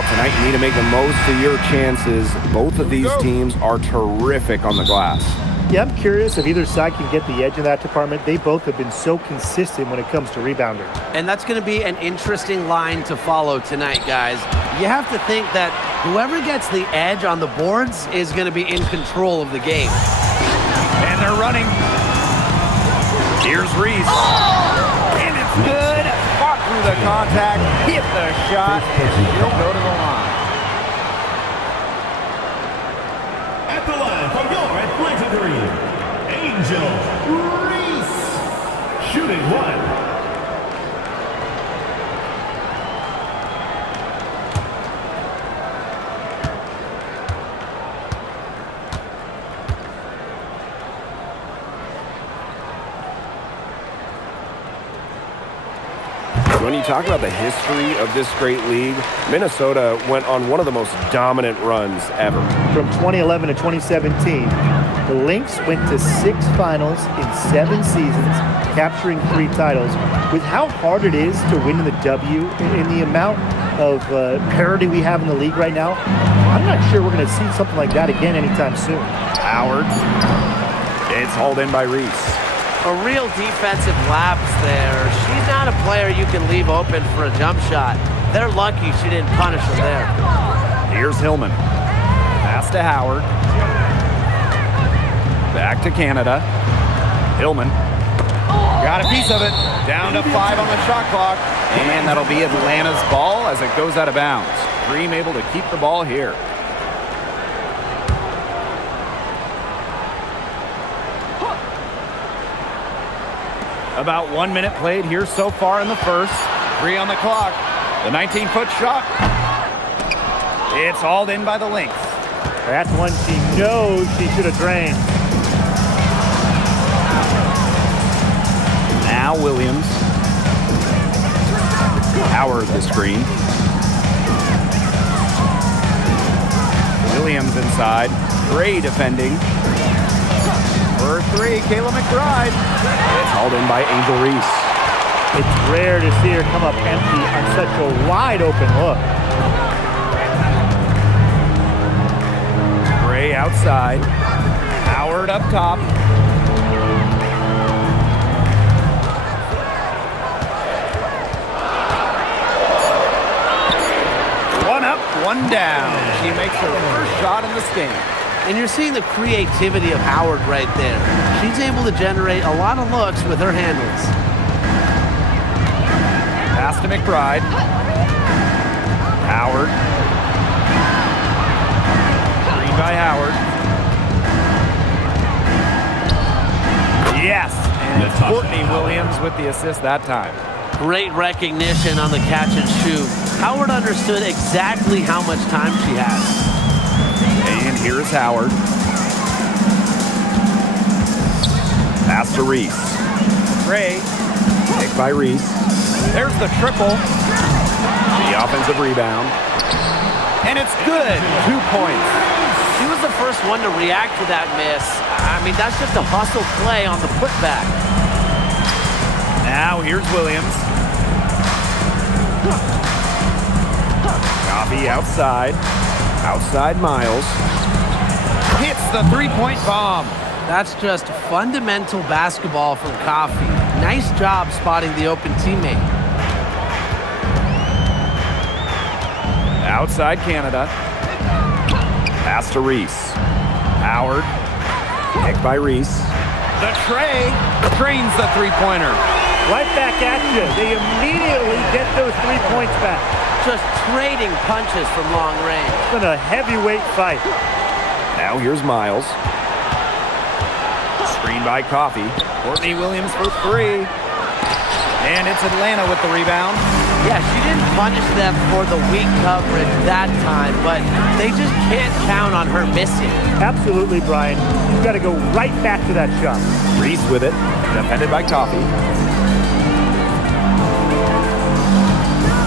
Well, tonight you need to make the most of your chances. Both of these teams are terrific on the glass. Yeah, I'm curious if either side can get the edge in that department. They both have been so consistent when it comes to rebounding. And that's going to be an interesting line to follow tonight, guys. You have to think that whoever gets the edge on the boards is going to be in control of the game. And they're running. Here's Reese. And it's good. Fought through the contact, hit the shot, and she'll go to the line. At the line for your Atlanta Dream, Angel Reese, shooting one. When you talk about the history of this great league, Minnesota went on one of the most dominant runs ever. From 2011 to 2017, the Lynx went to 6 finals in 7 seasons, capturing 3 titles. With how hard it is to win in the W and the amount of parity we have in the league right now, I'm not sure we're going to see something like that again anytime soon. Howard. It's hauled in by Reese. A real defensive lapse there. She's not a player you can leave open for a jump shot. They're lucky she didn't punish her there. Here's Hillman. Pass to Howard. Back to Canada. Hillman. Got a piece of it. Down to 5 on the shot clock. And that'll be Atlanta's ball as it goes out of bounds. Dream able to keep the ball here. About 1 minute played here so far in the first. 3 on the clock. The 19-foot shot. It's hauled in by the Lynx. That's one she knows she should have drained. Now Williams. Howard the screen. Williams inside. Gray defending. For 3, Kayla McBride. It's hauled in by Angel Reese. It's rare to see her come up empty on such a wide open look. Gray outside. Howard up top. One up, one down. She makes her first shot in this game. And you're seeing the creativity of Howard right there. She's able to generate a lot of looks with her handles. Pass to McBride. Howard. Screen by Howard. Yes! And it's Courtney Williams with the assist that time. Great recognition on the catch and shoot. Howard understood exactly how much time she had. And here's Howard. Pass to Reese. Gray. Picked by Reese. There's the triple. The offensive rebound. And it's good. 2 points. She was the first one to react to that miss. I mean, that's just a hustle play on the putback. Now here's Williams. Coffee outside. Outside Miles. Hits the 3-point bomb. That's just fundamental basketball from Coffee. Nice job spotting the open teammate. Outside Canada. Pass to Reese. Howard. Picked by Reese. The tray drains the 3-pointer. Right back at you. They immediately get those 3 points back. Just trading punches from long range. It's been a heavyweight fight. Now here's Miles. Screen by Coffee. Courtney Williams for 3. And it's Atlanta with the rebound. Yeah, she didn't punish them for the weak coverage that time, but they just can't count on her missing. Absolutely, Brian. You've got to go right back to that shot. Reese with it. Defended by Coffee.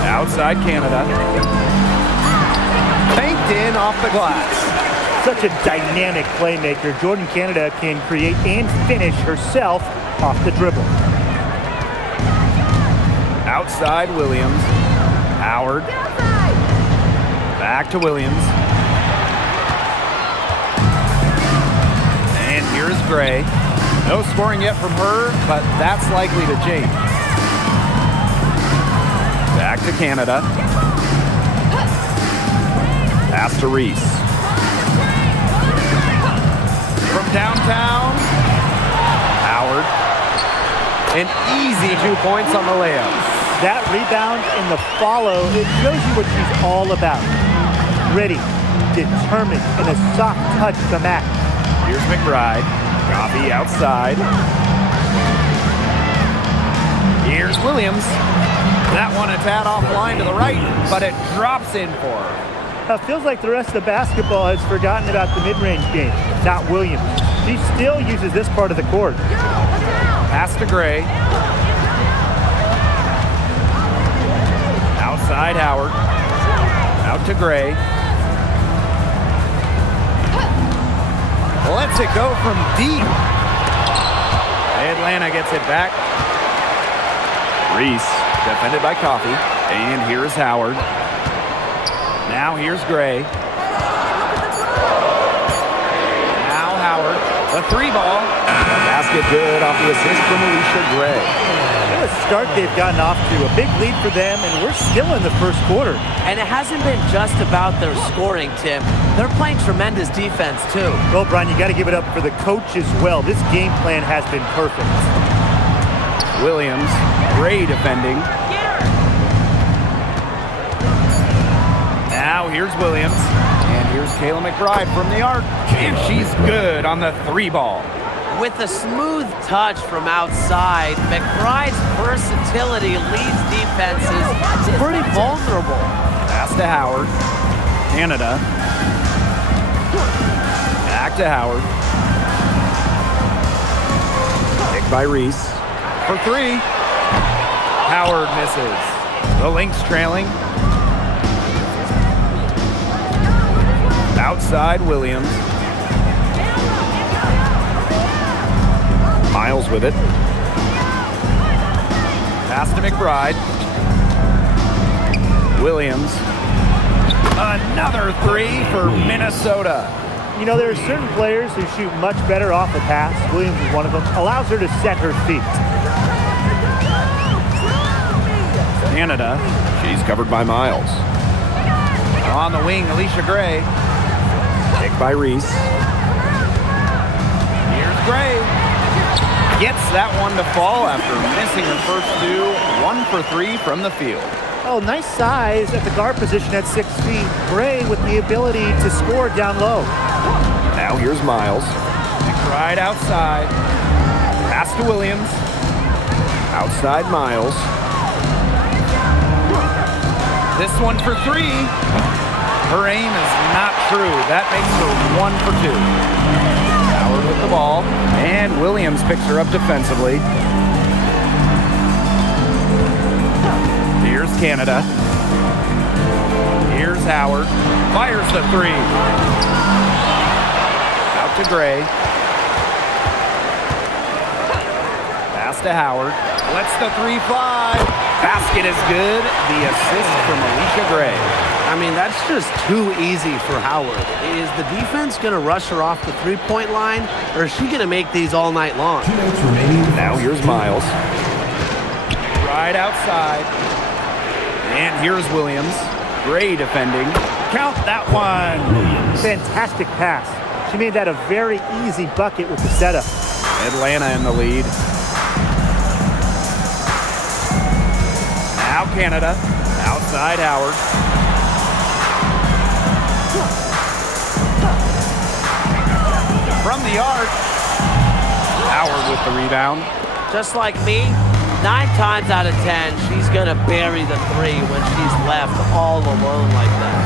Outside Canada. Banked in off the glass. Such a dynamic playmaker. Jordan Canada can create and finish herself off the dribble. Outside Williams. Howard. Back to Williams. And here's Gray. No scoring yet from her, but that's likely to change. Back to Canada. Pass to Reese. From downtown, Howard. An easy 2 points on the layup. That rebound and the follow, it shows you what she's all about. Ready, determined, and a soft touch to match. Here's McBride. Coffee outside. Here's Williams. That one a tad offline to the right, but it drops in for her. It feels like the rest of the basketball has forgotten about the mid-range game. Not Williams. She still uses this part of the court. Pass to Gray. Outside Howard. Out to Gray. Lets it go from deep. Atlanta gets it back. Reese, defended by Coffee. And here's Howard. Now here's Gray. Now Howard. The 3-ball. Basket good off the assist from Alicia Gray. What a start they've gotten off to. A big lead for them, and we're still in the first quarter. And it hasn't been just about their scoring, Tim. They're playing tremendous defense, too. Well, Brian, you got to give it up for the coach as well. This game plan has been perfect. Williams, Gray defending. Now here's Williams. And here's Kayla McBride from the arc. And she's good on the 3-ball. With a smooth touch from outside, McBride's versatility leaves defenses pretty vulnerable. Pass to Howard. Canada. Back to Howard. Picked by Reese. For 3. Howard misses. The Lynx trailing. Outside Williams. Miles with it. Pass to McBride. Williams. Another 3 for Minnesota. You know, there are certain players who shoot much better off the pass. Williams is one of them. Allows her to set her feet. Canada. She's covered by Miles. On the wing, Alicia Gray. Picked by Reese. Here's Gray. Gets that one to fall after missing her first 2. 1 for 3 from the field. Oh, nice size at the guard position at 6 feet. Gray with the ability to score down low. Now here's Miles. Right outside. Pass to Williams. Outside Miles. This one for 3. Her aim is not true. That makes her 1 for 2. Howard with the ball. And Williams picks her up defensively. Here's Canada. Here's Howard. Fires the 3. Out to Gray. Pass to Howard. Lets the 3 fly. Basket is good. The assist from Alicia Gray. I mean, that's just too easy for Howard. Is the defense going to rush her off the 3-point line, or is she going to make these all night long? 2 minutes remaining. Now here's Miles. Right outside. And here's Williams. Gray defending. Count that one. Fantastic pass. She made that a very easy bucket with the setup. Atlanta in the lead. Now Canada. Outside Howard. From the arc. Howard with the rebound. Just like me, 9 times out of 10, she's going to bury the 3 when she's left all alone like that.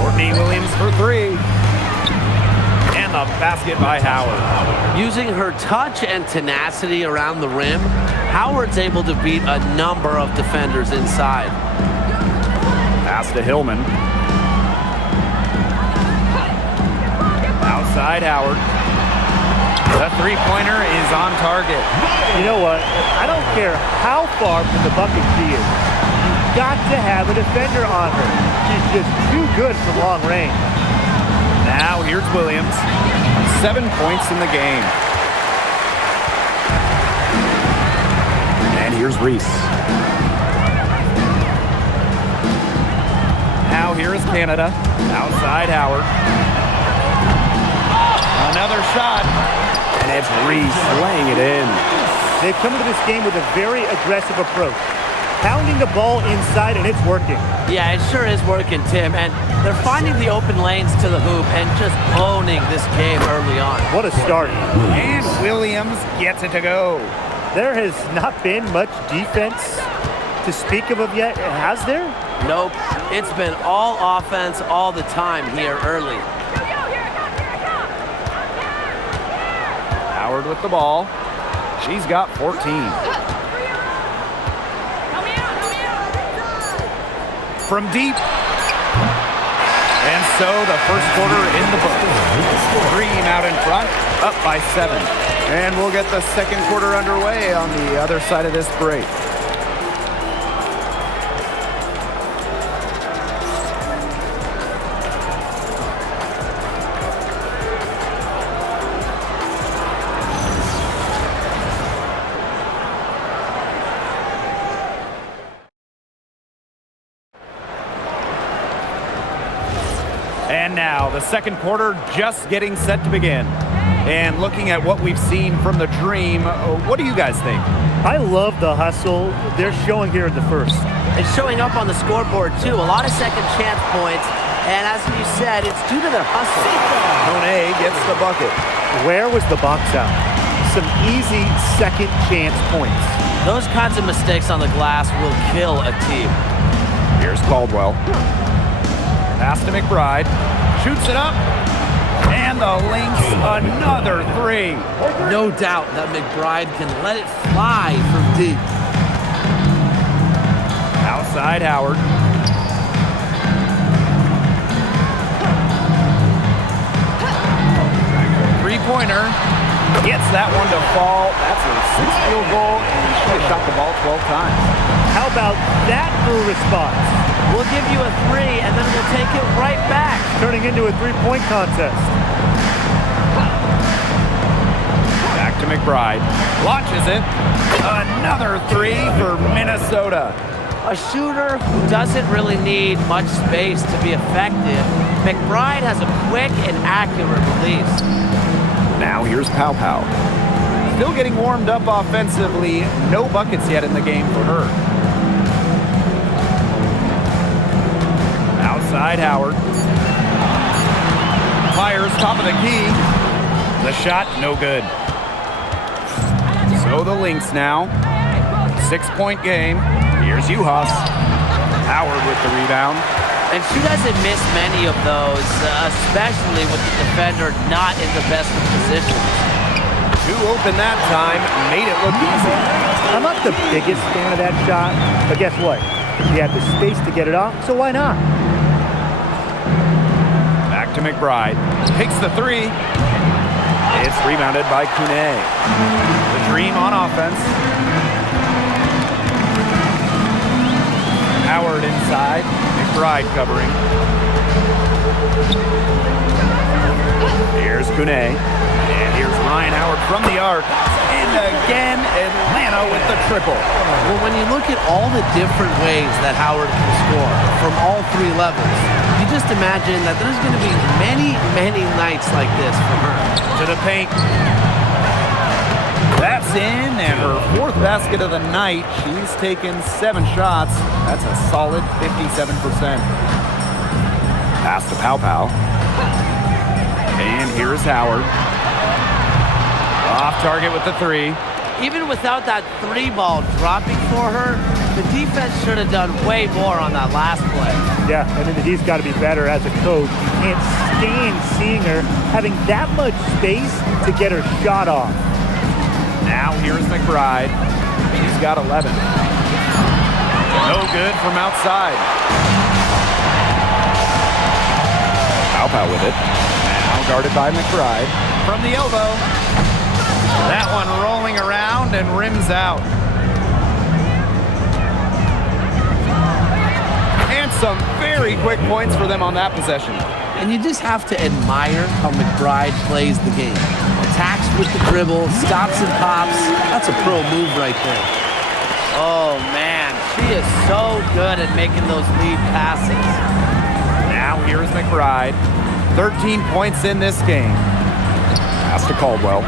Courtney Williams for 3. And the basket by Howard. Using her touch and tenacity around the rim, Howard's able to beat a number of defenders inside. Pass to Hillman. Outside Howard. The 3-pointer is on target. You know what? I don't care how far from the bucket she is. You got to have a defender on her. She's just too good from long range. Now here's Williams. 7 points in the game. And here's Reese. Now here is Canada. Outside Howard. Another shot. And it's Reese laying it in. They've come into this game with a very aggressive approach. Pounding the ball inside, and it's working. Yeah, it sure is working, Tim. And they're finding the open lanes to the hoop and just owning this game early on. What a start. And Williams gets it to go. There has not been much defense to speak of yet, has there? Nope. It's been all offense all the time here early. Howard with the ball. She's got 14. From deep. And so the first quarter in the book. Green out in front, up by 7. And we'll get the second quarter underway on the other side of this break. And now the second quarter just getting set to begin. And looking at what we've seen from the Dream, what do you guys think? I love the hustle they're showing here in the first. It's showing up on the scoreboard, too. A lot of second chance points. And as you said, it's due to their hustle. Monet gets the bucket. Where was the box out? Some easy second chance points. Those kinds of mistakes on the glass will kill a team. Here's Caldwell. Pass to McBride. Shoots it up. And the Lynx, another 3. No doubt that McBride can let it fly from deep. Outside Howard. Three-pointer. Gets that one to fall. That's her 6th field goal, and she has shot the ball 12 times. How about that for a response? We'll give you a 3, and then we'll take it right back. Turning into a three-point contest. Back to McBride. Launches it. Another 3 for Minnesota. A shooter who doesn't really need much space to be effective, McBride has a quick and accurate release. Now here's Pow Pow. Still getting warmed up offensively. No buckets yet in the game for her. Outside Howard. Fires top of the key. The shot, no good. So the Lynx now. 6-point game. Here's Uhas. Howard with the rebound. And she doesn't miss many of those, especially with the defender not in the best of positions. Too open that time, made it look easy. I'm not the biggest fan of that shot, but guess what? He had the space to get it off, so why not? Back to McBride. Takes the 3. It's rebounded by Kune. The Dream on offense. Howard inside. McBride covering. Here's Kune. And here's Ryan Howard from the arc. And again, Atlanta with the triple. Well, when you look at all the different ways that Howard can score from all 3 levels, you just imagine that there's going to be many, many nights like this for her. To the paint. That's in, and her 4th basket of the night. She's taken 7 shots. That's a solid 57%. Pass to Pow Pow. And here's Howard. Off target with the 3. Even without that 3 ball dropping for her, the defense should have done way more on that last play. Yeah, I mean, he's got to be better as a coach. You can't stand seeing her having that much space to get her shot off. Now here's McBride. She's got 11. No good from outside. Pow Pow with it. Now guarded by McBride. From the elbow. That one rolling around and rims out. some very quick points for them on that possession. And you just have to admire how McBride plays the game. Attacks with the dribble, stops and pops. That's a pro move right there. Oh, man. She is so good at making those lead passes. Now here's McBride. 13 points in this game. Pass to Caldwell.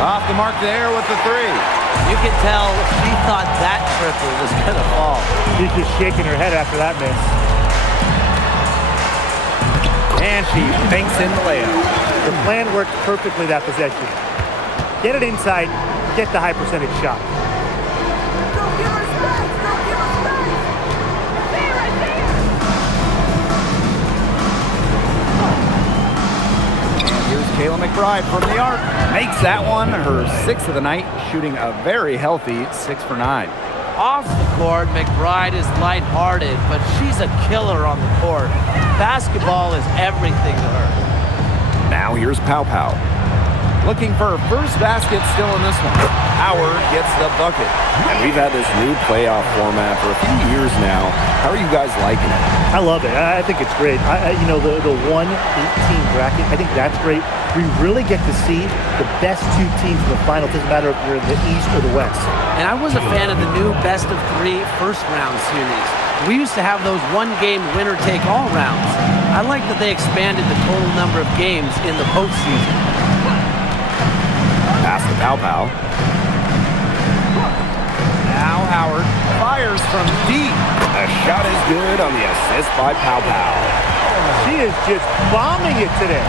Off the mark there with the three. You can tell she thought that triple was going to fall. She's just shaking her head after that miss. And she banks in the layup. The plan worked perfectly that possession. Get it inside, get the high percentage shot. And here's Kayla McBride from the arc. Makes that one her 6th of the night, shooting a very healthy 6 for 9. Off the court, McBride is lighthearted, but she's a killer on the court. Basketball is everything to her. Now here's Pow Pow. Looking for her first basket still in this one. Howard gets the bucket. And we've had this new playoff format for a few years now. How are you guys liking it? I love it. I think it's great. You know, the 1-18 bracket, I think that's great. We really get to see the best two teams in the final. It doesn't matter if you're in the East or the West. And I was a fan of the new best-of-3 first-round series. We used to have those one-game winner-take-all rounds. I like that they expanded the total number of games in the postseason. Pass to Pow Pow. Now Howard fires from deep. The shot is good on the assist by Pow Pow. She is just bombing it today.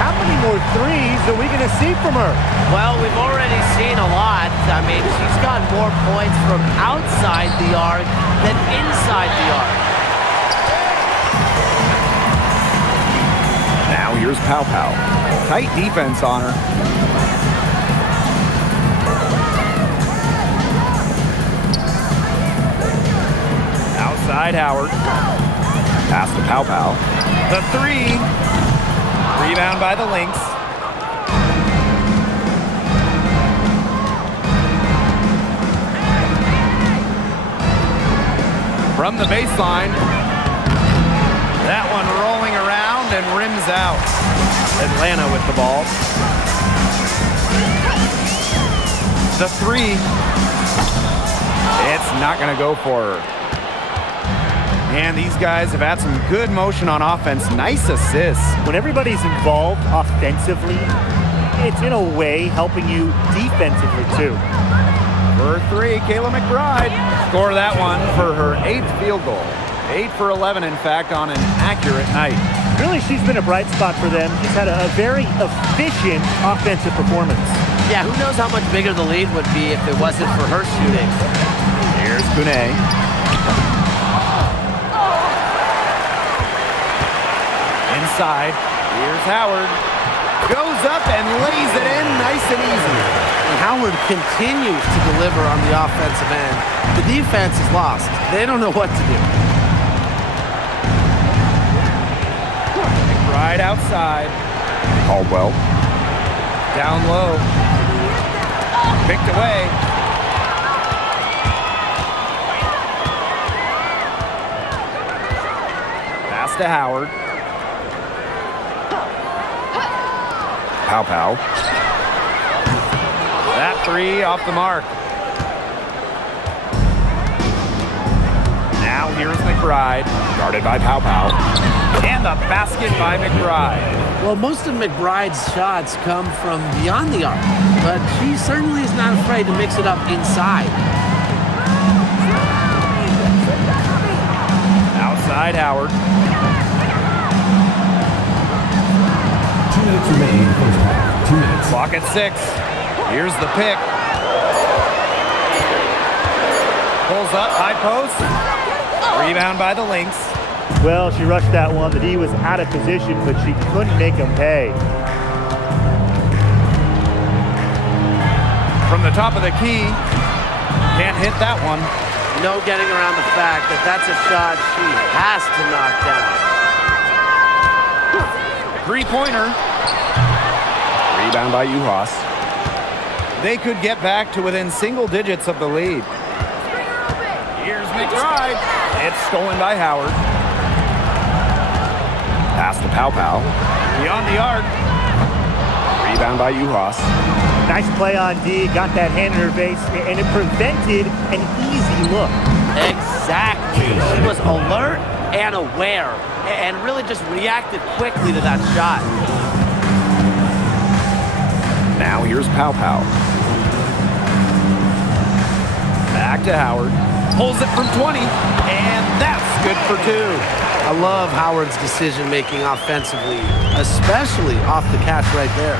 How many more threes are we going to see from her? Well, we've already seen a lot. I mean, she's got more points from outside the arc than inside the arc. Now here's Pow Pow. Tight defense on her. Outside Howard. Pass to Pow Pow. The three. Rebound by the Lynx. From the baseline. That one rolling around and rims out. Atlanta with the ball. The three. It's not going to go for her. And these guys have had some good motion on offense. Nice assists. When everybody's involved offensively, it's in a way helping you defensively too. For three, Kayla McBride. Score that one for her 8th field goal. 8 for 11, in fact, on an accurate night. Really, she's been a bright spot for them. She's had a very efficient offensive performance. Yeah, who knows how much bigger the lead would be if it wasn't for her shooting. Here's Kune. Inside. Here's Howard. Goes up and lays it in nice and easy. And Howard continues to deliver on the offensive end. The defense is lost. They don't know what to do. Right outside. Caldwell. Down low. Picked away. Pass to Howard. Pow Pow. That three off the mark. Now here's McBride. Guarded by Pow Pow. And the basket by McBride. Well, most of McBride's shots come from beyond the arc, but she certainly is not afraid to mix it up inside. Outside Howard. 2 minutes remaining in the first half. 2 minutes. Clock at 6. Here's the pick. Pulls up, high post. Rebound by the Lynx. Well, she rushed that one. The D was out of position, but she couldn't make them pay. From the top of the key. Can't hit that one. No getting around the fact that that's a shot she has to knock down. Three-pointer. Rebound by Uhas. They could get back to within single digits of the lead. Here's McBride. It's stolen by Howard. Pass to Pow Pow. Beyond the arc. Rebound by Uhas. Nice play on D, got that hand in her face, and it prevented an easy look. Exactly. She was alert and aware and really just reacted quickly to that shot. Now here's Pow Pow. Back to Howard. Pulls it from 20, and that's good for 2. I love Howard's decision-making offensively, especially off the catch right there.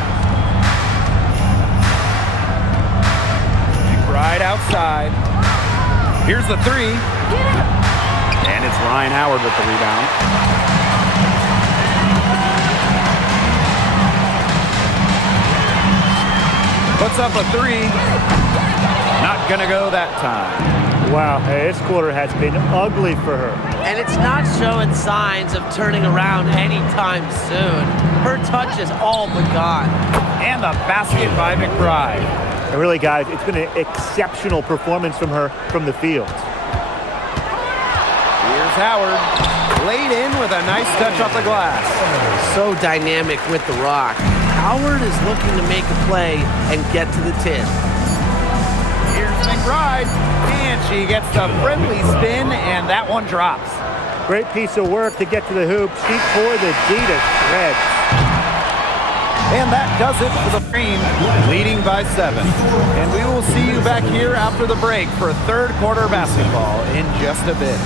Right outside. Here's the 3. And it's Ryan Howard with the rebound. Puts up a 3. Not gonna go that time. Wow, this quarter has been ugly for her. And it's not showing signs of turning around anytime soon. Her touch is all but gone. And the basket by McBride. And really, guys, it's been an exceptional performance from her from the field. Here's Howard. Laid in with a nice touch off the glass. So dynamic with the rock. Howard is looking to make a play and get to the 10. Here's McBride. And she gets the friendly spin, and that one drops. Great piece of work to get to the hoop. She tore the D to shreds. And that does it for the Cream, leading by 7. And we will see you back here after the break for third quarter basketball in just a bit.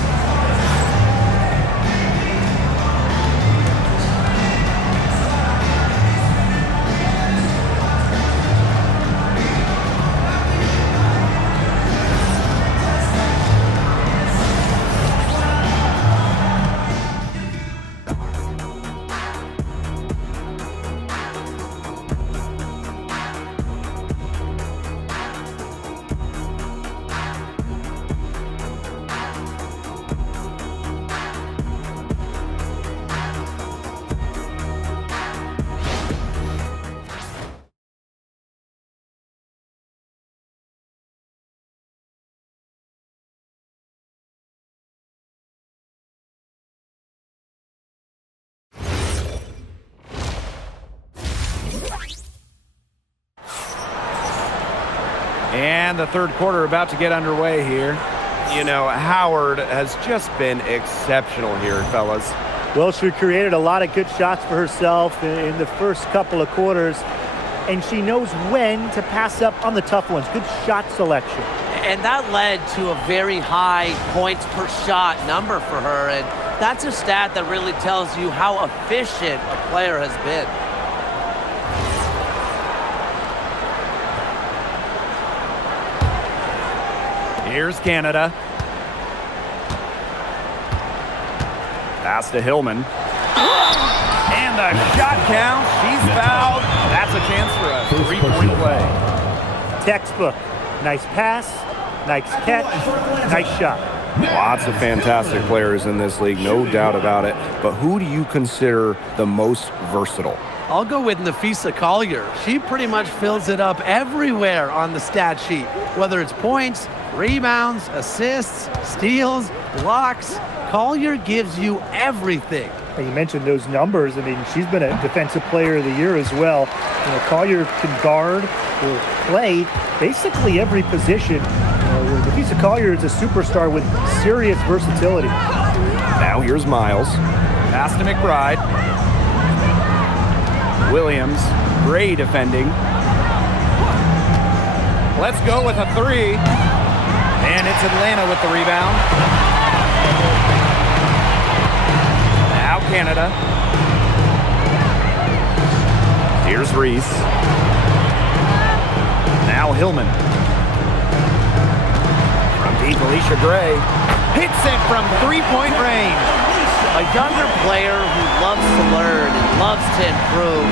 And the third quarter about to get underway here. You know, Howard has just been exceptional here, fellas. Well, she created a lot of good shots for herself in the first couple of quarters, and she knows when to pass up on the tough ones. Good shot selection. And that led to a very high points per shot number for her, and that's a stat that really tells you how efficient a player has been. Here's Canada. Pass to Hillman. And the shot count. She's fouled. That's a chance for a three-point play. Textbook. Nice pass, nice catch, nice shot. Lots of fantastic players in this league, no doubt about it. But who do you consider the most versatile? I'll go with Nafisa Collier. She pretty much fills it up everywhere on the stat sheet, whether it's points, rebounds, assists, steals, blocks. Collier gives you everything. And you mentioned those numbers. I mean, she's been a defensive player of the year as well. You know, Collier can guard or play basically every position. Nafisa Collier is a superstar with serious versatility. Now here's Miles. Pass to McBride. Williams, Gray defending. Let's go with a 3. And it's Atlanta with the rebound. Now Canada. Here's Reese. Now Hillman. From deep, Alicia Gray. Hits it from three-point range. A younger player who loves to learn and loves to improve.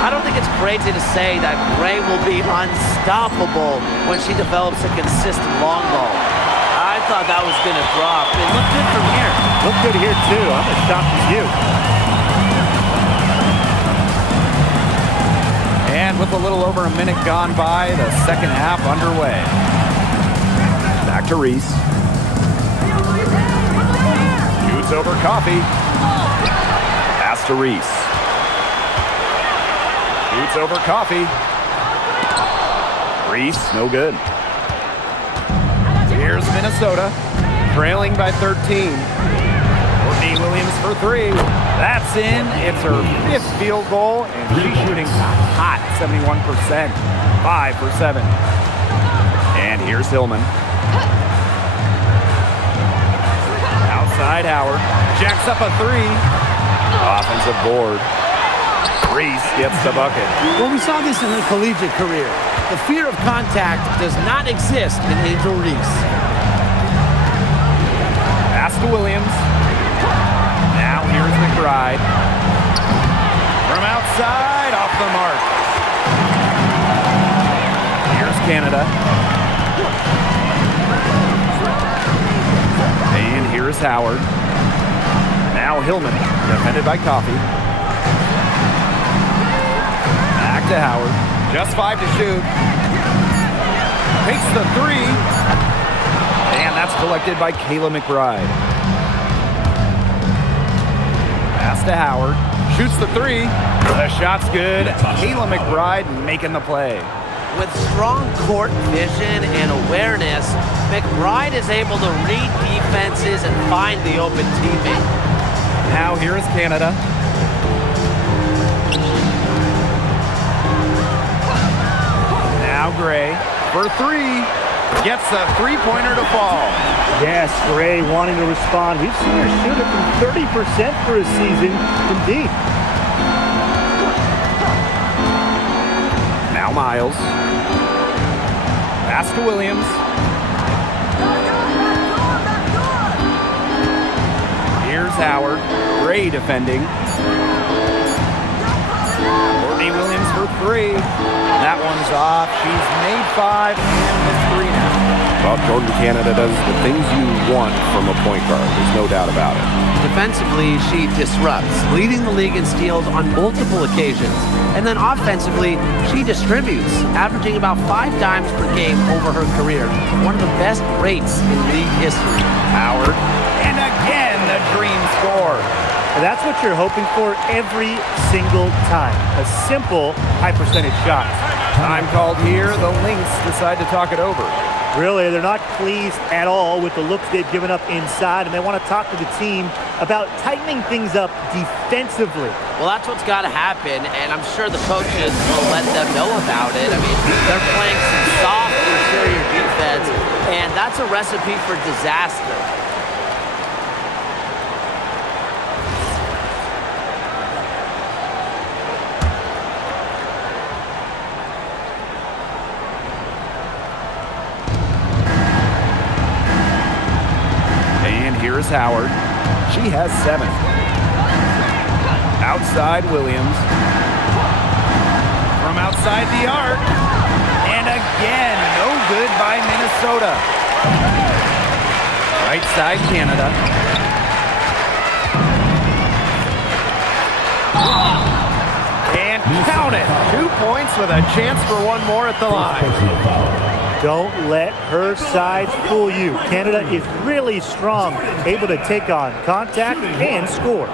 I don't think it's crazy to say that Gray will be unstoppable when she develops a consistent long ball. I thought that was going to drop. It looked good from here. Looked good here, too. I'm as shocked as you. with a little over a minute gone by, the second half underway. Back to Reese. Shoots over Coffee. Pass to Reese. Shoots over Coffee. Reese, no good. Here's Minnesota, trailing by 13. Courtney Williams for three. That's in. It's her 5th field goal, and she's shooting hot, 71%. 5 for 7. And here's Hillman. Outside Howard. Jacks up a 3. Offensive board. Reese gets the bucket. Well, we saw this in her collegiate career. The fear of contact does not exist in Angel Reese. Pass to Williams. Now here's McBride. From outside, off the mark. Here's Canada. And here's Howard. Now Hillman, defended by Coffee. Back to Howard. Just 5 to shoot. Takes the 3. And that's collected by Kayla McBride. Pass to Howard. Shoots the 3. The shot's good. Kayla McBride making the play. With strong court vision and awareness, McBride is able to read defenses and find the open teammate. Now here is Canada. Now Gray for 3. Gets a 3-pointer to fall. Yes, Gray wanting to respond. We've seen her shoot it from 30% for a season from deep. Now Miles. Pass to Williams. Here's Howard. Gray defending. Courtney Williams for 3. That one's off. She's made 5 and missed 3 now. Well, Jordan Canada does the things you want from a point guard. There's no doubt about it. Defensively, she disrupts, leading the league in steals on multiple occasions. And then offensively, she distributes, averaging about 5 dimes per game over her career. One of the best rates in league history. Howard. And again, the dream score. And that's what you're hoping for every single time. A simple high percentage shot. Time called here. The Lynx decide to talk it over. Really, they're not pleased at all with the looks they've given up inside, and they want to talk to the team about tightening things up defensively. Well, that's what's got to happen, and I'm sure the coaches will let them know about it. I mean, they're playing some soft interior defense, and that's a recipe for disaster. Here's Howard. She has 7. Outside Williams. From outside the arc. And again, no good by Minnesota. Right side Canada. And count it. 2 points with a chance for one more at the line. Don't let her sides fool you. Canada is really strong, able to take on contact and score.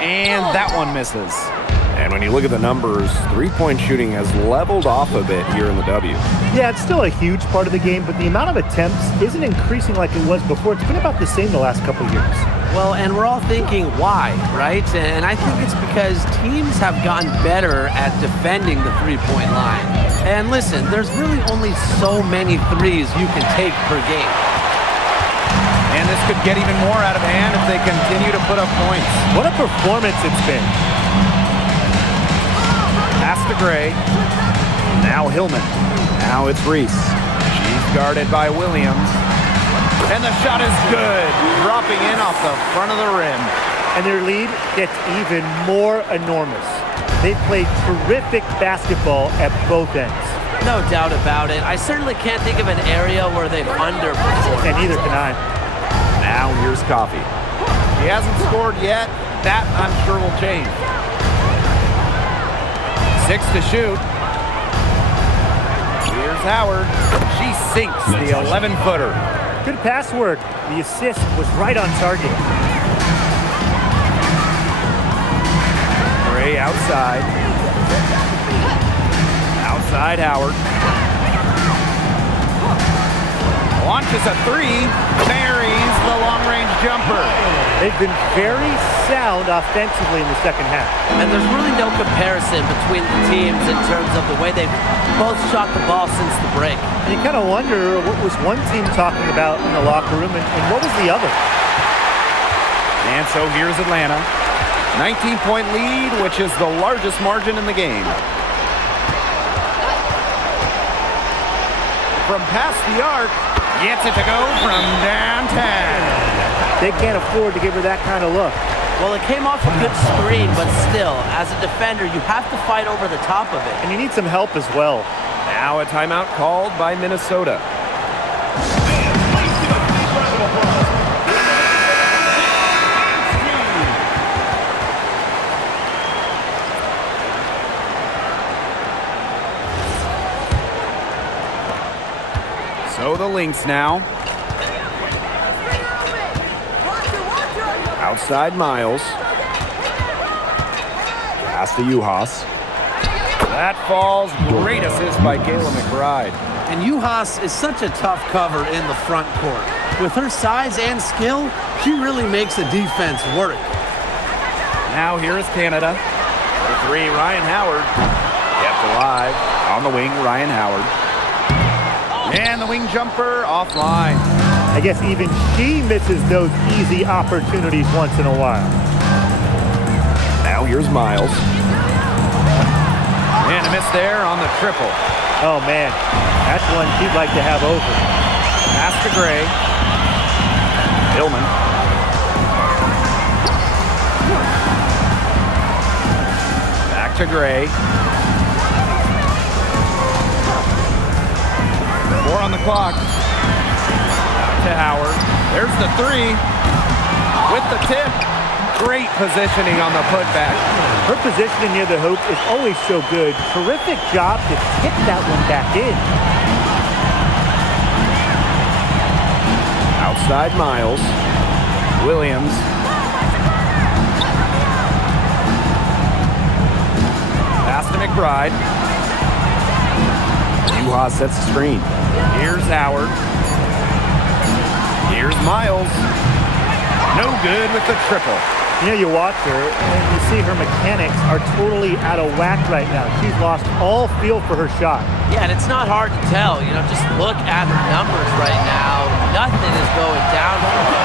And that one misses. And when you look at the numbers, three-point shooting has leveled off a bit here in the W. Yeah, it's still a huge part of the game, but the amount of attempts isn't increasing like it was before. It's been about the same the last couple of years. Well, and we're all thinking, why, right? And I think it's because teams have gotten better at defending the three-point line. And listen, there's really only so many threes you can take per game. And this could get even more out of hand if they continue to put up points. What a performance it's been. Pass to Gray. Now Hillman. Now it's Reese. She's guarded by Williams. And the shot is good. Dropping in off the front of the rim. And their lead gets even more enormous. They played terrific basketball at both ends. No doubt about it. I certainly can't think of an area where they've underperformed. And neither can I. Now here's Coffee. He hasn't scored yet. That, I'm sure, will change. 6 to shoot. Here's Howard. She sinks the 11-footer. Good pass work. The assist was right on target. Gray outside. Outside Howard. Launches a three. Buries the long-range jumper. They've been very sound offensively in the second half. And there's really no comparison between the teams in terms of the way they've both shot the ball since the break. And you kind of wonder what was one team talking about in the locker room and what was the other? And so here's Atlanta. 19-point lead, which is the largest margin in the game. From past the arc, gets it to go from downtown. They can't afford to give her that kind of look. Well, it came off a good screen, but still, as a defender, you have to fight over the top of it. And you need some help as well. Now a timeout called by Minnesota. So the Lynx now. Outside Miles. Pass to Uhas. That falls. Great assist by Kayla McBride. And Uhas is such a tough cover in the front court. With her size and skill, she really makes the defense work. Now here is Canada. For three, Ryan Howard. Kept alive. On the wing, Ryan Howard. And the wing jumper offline. I guess even she misses those easy opportunities once in a while. Now here's Miles. And a miss there on the triple. Oh, man. That's one she'd like to have over. Pass to Gray. Hillman. Back to Gray. 4 on the clock. Back to Howard. There's the three. With the tip. Great positioning on the putback. Her positioning near the hoop is always so good. Terrific job to tip that one back in. Outside Miles. Williams. Pass to McBride. Uhas sets the screen. Here's Howard. Here's Miles. No good with the triple. You know, you watch her and you see her mechanics are totally out of whack right now. She's lost all feel for her shot. Yeah, and it's not hard to tell. You know, just look at her numbers right now. Nothing is going down for her.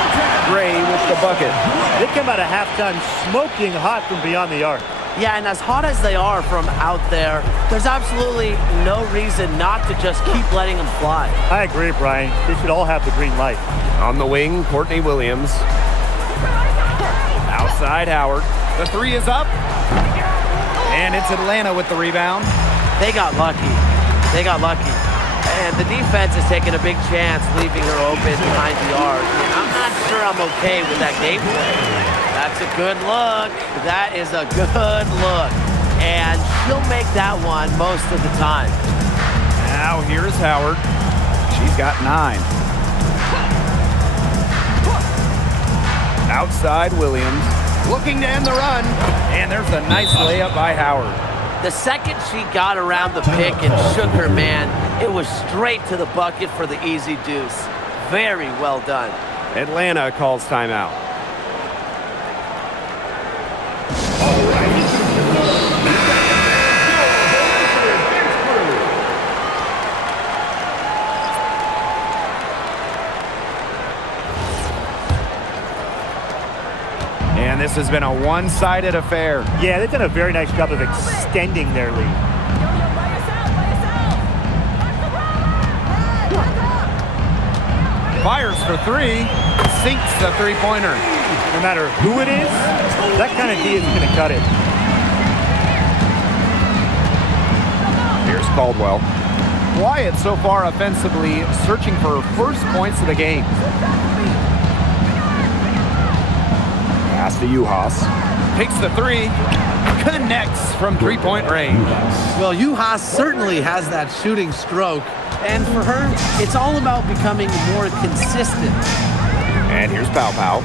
Gray with the bucket. They come out of halftime smoking hot from beyond the arc. Yeah, and as hot as they are from out there, there's absolutely no reason not to just keep letting them fly. I agree, Brian. They should all have the green light. On the wing, Courtney Williams. Outside Howard. The three is up. And it's Atlanta with the rebound. They got lucky. They got lucky. And the defense is taking a big chance, leaving her open behind the arc. And I'm not sure I'm okay with that gameplay. That's a good look. That is a good look. And she'll make that one most of the time. Now here's Howard. She's got 9. Outside Williams. Looking to end the run. And there's a nice layup by Howard. The second she got around the pick and shook her man, it was straight to the bucket for the easy deuce. Very well done. Atlanta calls timeout. And this has been a one-sided affair. Yeah, they've done a very nice job of extending their lead. Fires for three. Sinks the three-pointer. No matter who it is, that kind of D is going to cut it. Caldwell. Quiet so far offensively, searching for first points of the game. Pass to Uhas. Takes the three, connects from three-point range. Well, Uhas certainly has that shooting stroke, and for her, it's all about becoming more consistent. And here's Pow Pow.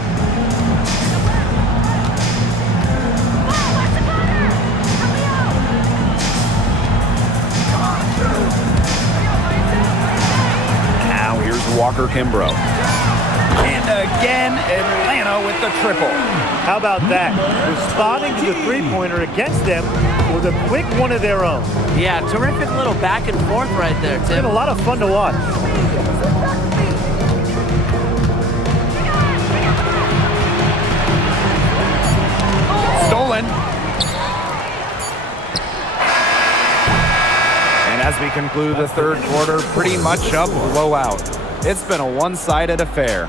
Now here's Walker Kimbrough. And again, Atlanta with the triple. How about that? Responding to the three-pointer against them with a quick one of their own. Yeah, terrific little back and forth right there, It's Tim. been a lot of fun to watch. Stolen. And as we conclude the third quarter, pretty much a blowout. It's been a one-sided affair.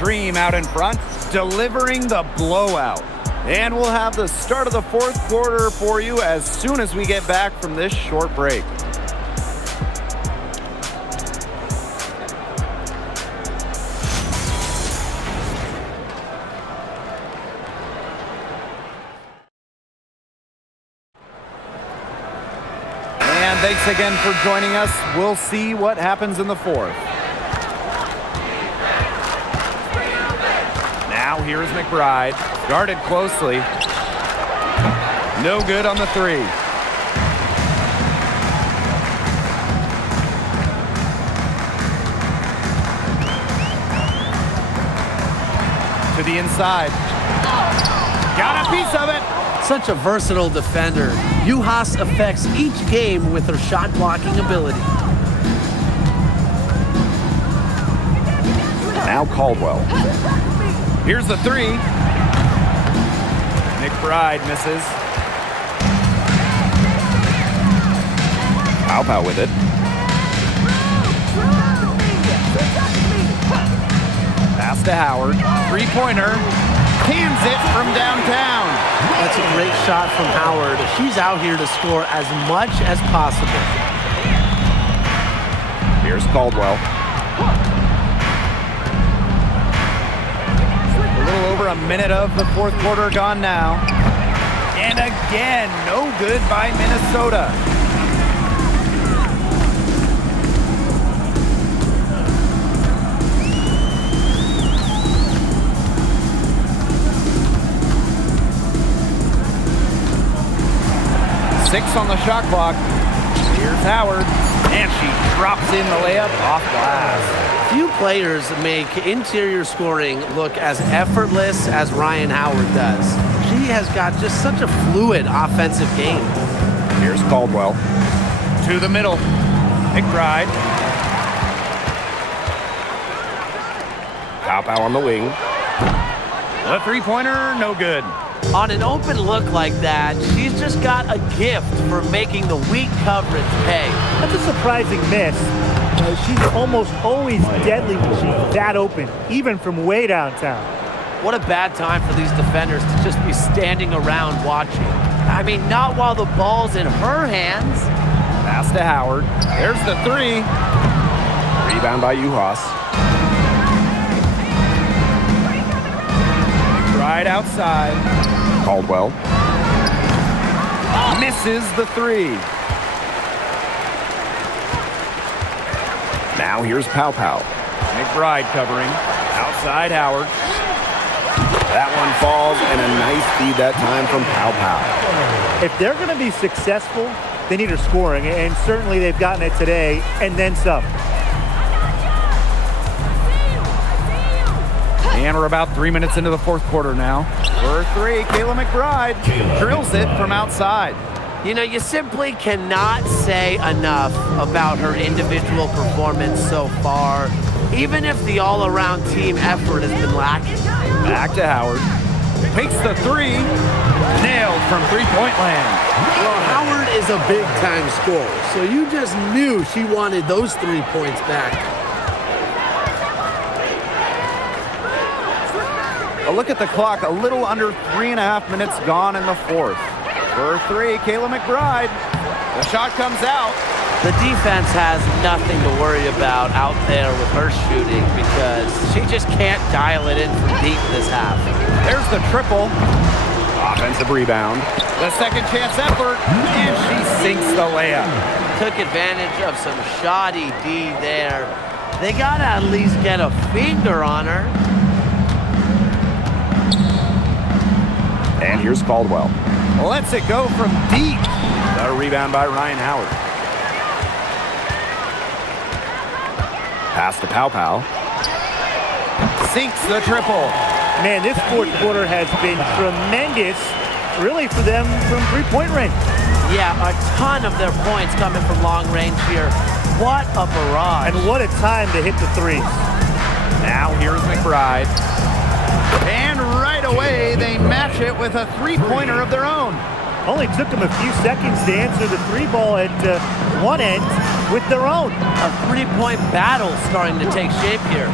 Dream out in front, delivering the blowout. And we'll have the start of the fourth quarter for you as soon as we get back from this short break. And thanks again for joining us. We'll see what happens in the fourth. Now here's McBride, guarded closely. No good on the three. To the inside. Got a piece of it. Such a versatile defender. Uhas affects each game with her shot blocking ability. Now Caldwell. Here's the three. McBride misses. Pow Pow with it. Pass to Howard. Three-pointer. Cans it from downtown. That's a great shot from Howard. She's out here to score as much as possible. Here's Caldwell. A little over a minute of the fourth quarter gone now. And again, no good by Minnesota. Six on the shot clock. Here's Howard. And she drops in the layup off glass. Few players make interior scoring look as effortless as Ryan Howard does. She has got just such a fluid offensive game. Here's Caldwell. To the middle. McBride. Pow Pow on the wing. The three-pointer, no good. On an open look like that, she's just got a gift for making the weak coverage pay. That's a surprising miss. She's almost always deadly when she's that open, even from way downtown. What a bad time for these defenders to just be standing around watching. I mean, not while the ball's in her hands. Pass to Howard. There's the three. Rebound by Uhas. Right outside. Caldwell. Misses the three. Now here's Pow Pow. McBride covering. Outside Howard. That one falls, and a nice feed that time from Pow Pow. If they're going to be successful, they need her scoring, and certainly they've gotten it today, and then some. And we're about 3 minutes into the fourth quarter now. For three, Kayla McBride drills it from outside. You know, you simply cannot say enough about her individual performance so far, even if the all-around team effort has been lacking. Back to Howard. Takes the three. Nailed from three-point land. Well, Howard is a big-time scorer, so you just knew she wanted those 3 points back. A look at the clock, a little under 3.5 minutes gone in the fourth. For three, Kayla McBride. The shot comes out. The defense has nothing to worry about out there with her shooting because she just can't dial it in from deep this half. There's the triple. Offensive rebound. The second chance effort, and she sinks the layup. Took advantage of some shoddy D there. They got to at least get a finger on her. And here's Caldwell. Lets it go from deep. The rebound by Ryan Howard. Pass to Pow Pow. Sinks the triple. Man, this fourth quarter has been tremendous, really, for them from three-point range. Yeah, a ton of their points coming from long range here. What a barrage. And what a time to hit the threes. Now here's McBride. And right away, they match it with a three-pointer of their own. Only took them a few seconds to answer the three ball at one end with their own. A three-point battle starting to take shape here.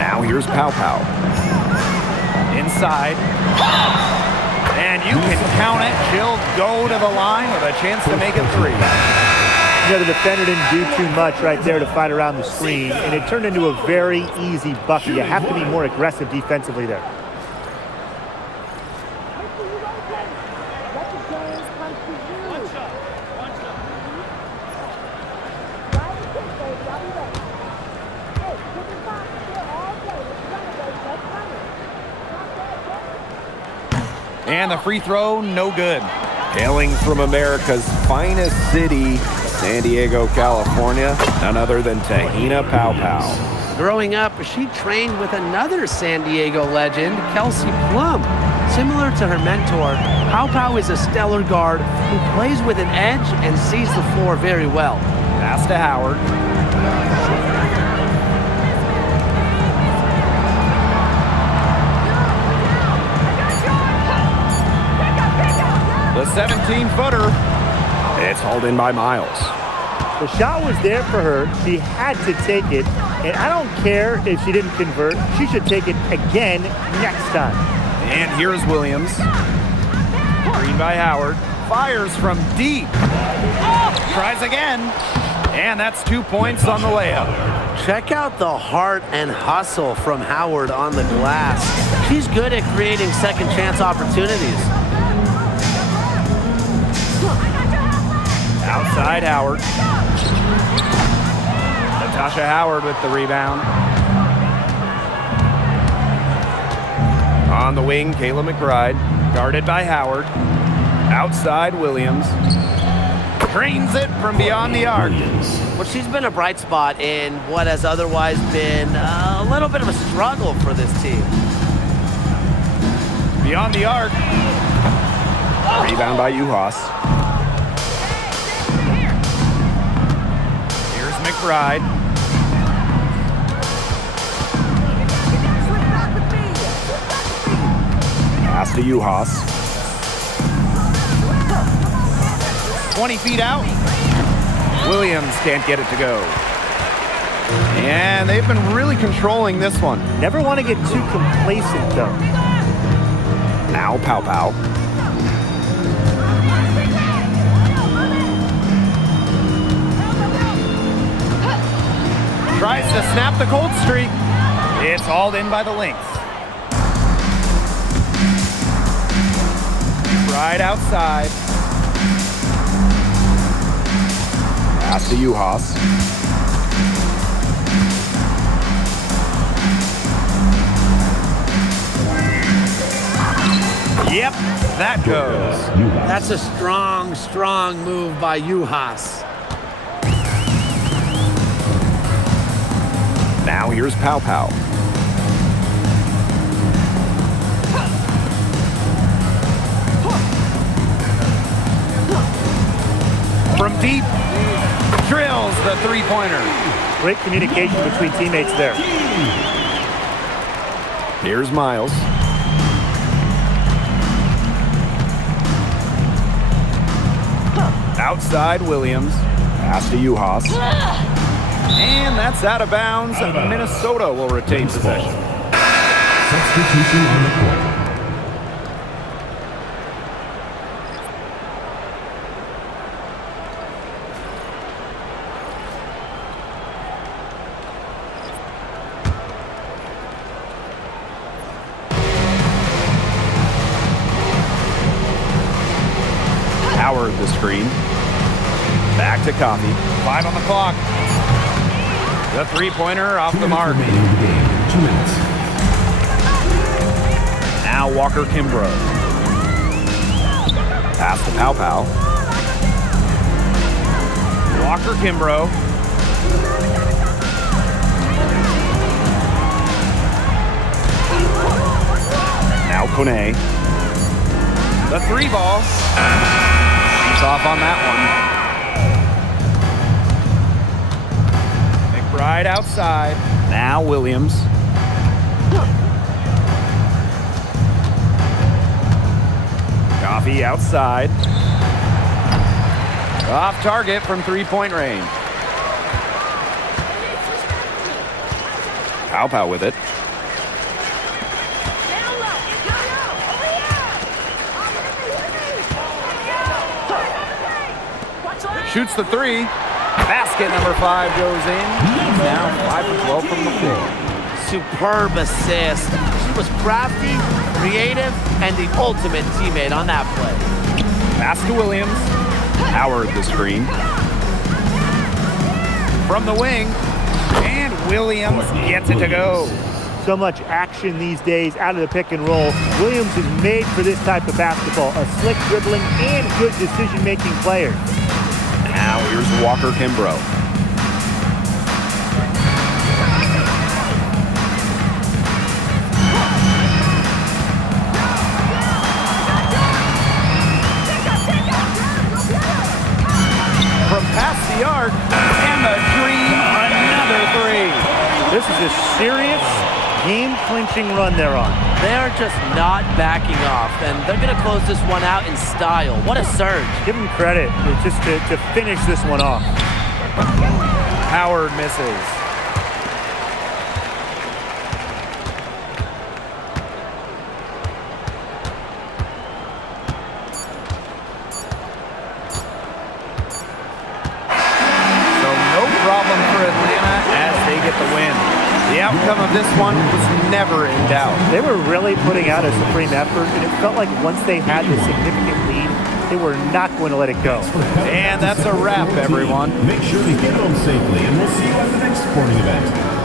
Now here's Pow Pow. Inside. And you can count it. She'll go to the line with a chance to make it three. You know, the defender didn't do too much right there to fight around the screen, and it turned into a very easy bucket. You have to be more aggressive defensively there. And the free throw, no good. Hailing from America's finest city, San Diego, California, none other than Tahina Pow Pow. Growing up, she trained with another San Diego legend, Kelsey Plum. Similar to her mentor, Pow Pow is a stellar guard who plays with an edge and sees the floor very well. Pass to Howard. The 17-footer. It's hauled in by Miles. The shot was there for her. She had to take it. And I don't care if she didn't convert. She should take it again next time. And here's Williams. Green by Howard. Fires from deep. Tries again. And that's 2 points on the layup. Check out the heart and hustle from Howard on the glass. She's good at creating second chance opportunities. Outside Howard. Natasha Howard with the rebound. On the wing, Kayla McBride. Guarded by Howard. Outside Williams. Drains it from beyond the arc. Well, she's been a bright spot in what has otherwise been a little bit of a struggle for this team. Beyond the arc. Rebound by Uhas. McBride. Pass to Uhas. 20 feet out. Williams can't get it to go. And they've been really controlling this one. Never want to get too complacent, though. Now Pow Pow. Tries to snap the cold streak. It's hauled in by the Lynx. Right outside. Pass to Uhas. Yep, that goes. That's a strong, strong move by Uhas. Now here's Pow Pow. From deep, drills the three-pointer. Great communication between teammates there. Here's Miles. Outside Williams. Pass to Uhas. And that's out of bounds. Minnesota will retain possession. Substitution on the court. Howard the screen. Back to Coffee. 5 on the clock. The three-pointer off the mark. Remaining in the game. 2 minutes. Now Walker Kimbrough. Pass to Pow Pow. Walker Kimbrough. Now Kone. The 3 ball. He's off on that one. McBride outside. Now Williams. Coffee outside. Off target from 3-point range. Pow Pow with it. Shoots the 3. Basket number 5 goes in. Now 5 for 12 from the floor. Superb assist. She was crafty, creative, and the ultimate teammate on that play. Pass to Williams. Howard the screen. From the wing. And Williams gets it to go. So much action these days out of the pick and roll. Williams is made for this type of basketball. A slick dribbling and good decision-making player. Now here's Walker Kimbrough. From past the arc, and the dream, another 3. This is a serious game-clinching run they're on. They're just not backing off, and they're going to close this one out in style. What a surge. Give them credit just to finish this one off. Howard misses. So no problem for Atlanta as they get the win. The outcome of this one was never in doubt. They were really putting out a supreme effort, and it felt like once they had this significant lead, they were not going to let it go. And that's a wrap, everyone. Make sure to get home safely, and we'll see you at the next sporting event.